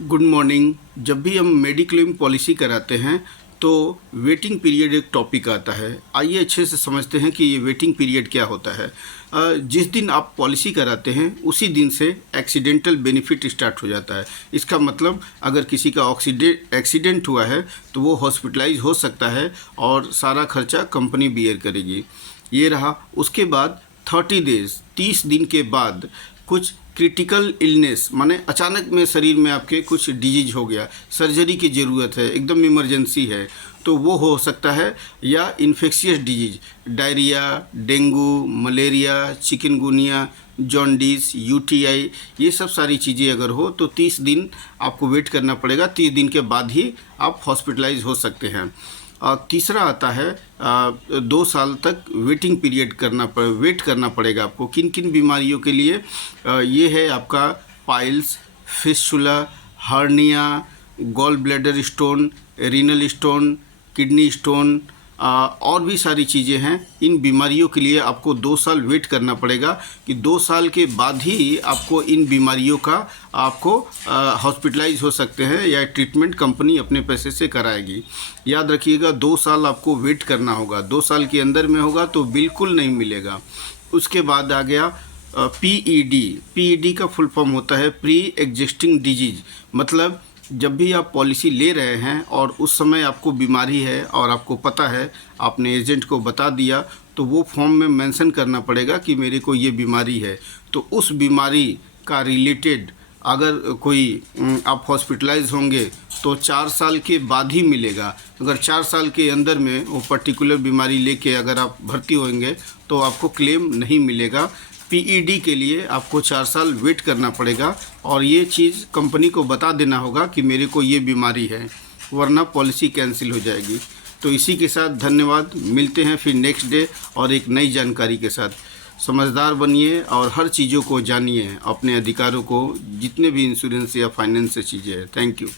Good morning. जब भी हम मेडिक्लेम पॉलिसी कराते हैं तो वेटिंग पीरियड एक टॉपिक आता है। आइए अच्छे से समझते हैं कि ये वेटिंग पीरियड क्या होता है। जिस दिन आप पॉलिसी कराते हैं उसी दिन से एक्सीडेंटल बेनिफिट स्टार्ट हो जाता है। इसका मतलब अगर किसी का एक्सीडेंट हुआ है तो वो हॉस्पिटलाइज हो सकता है और सारा खर्चा कंपनी बियर करेगी। ये रहा। उसके बाद 30 डेज 30 दिन के बाद कुछ क्रिटिकल इलनेस माने अचानक में शरीर में आपके कुछ डिजीज हो गया, सर्जरी की ज़रूरत है, एकदम इमरजेंसी है, तो वो हो सकता है। या infectious disease, diarrhoea, dengue, malaria, chikungunya, jaundice, UTI, ये सब सारी चीज़ें अगर हो तो 30 दिन आपको वेट करना पड़ेगा। 30 दिन के बाद ही आप हॉस्पिटलाइज हो सकते हैं। तीसरा आता है 2 साल तक वेटिंग पीरियड वेट करना पड़ेगा आपको। किन किन बीमारियों के लिए? ये है आपका piles, fistula, hernia, gall bladder stone, renal stone, kidney stone, और भी सारी चीज़ें हैं। इन बीमारियों के लिए आपको 2 साल वेट करना पड़ेगा कि 2 साल के बाद ही आपको इन बीमारियों का आपको हॉस्पिटलाइज हो सकते हैं या ट्रीटमेंट कंपनी अपने पैसे से कराएगी। याद रखिएगा 2 साल आपको वेट करना होगा। 2 साल के अंदर में होगा तो बिल्कुल नहीं मिलेगा। उसके बाद आ गया पीईडी। पीईडी का फुल फॉर्म होता है प्री एग्जिस्टिंग डिजीज। मतलब जब भी आप पॉलिसी ले रहे हैं और उस समय आपको बीमारी है और आपको पता है, आपने एजेंट को बता दिया, तो वो फॉर्म में मेंशन करना पड़ेगा कि मेरे को ये बीमारी है। तो उस बीमारी का रिलेटेड अगर कोई आप हॉस्पिटलाइज होंगे तो 4 साल के बाद ही मिलेगा। अगर 4 साल के अंदर में वो पर्टिकुलर बीमारी लेके अगर आप भर्ती होंगे तो आपको क्लेम नहीं मिलेगा। पीईडी के लिए आपको 4 साल वेट करना पड़ेगा और ये चीज़ कंपनी को बता देना होगा कि मेरे को ये बीमारी है, वरना पॉलिसी कैंसिल हो जाएगी। तो इसी के साथ धन्यवाद। मिलते हैं फिर नेक्स्ट डे और एक नई जानकारी के साथ। समझदार बनिए और हर चीज़ों को जानिए, अपने अधिकारों को, जितने भी इंश्योरेंस या फाइनेंस से चीज़ें हैं। Thank you.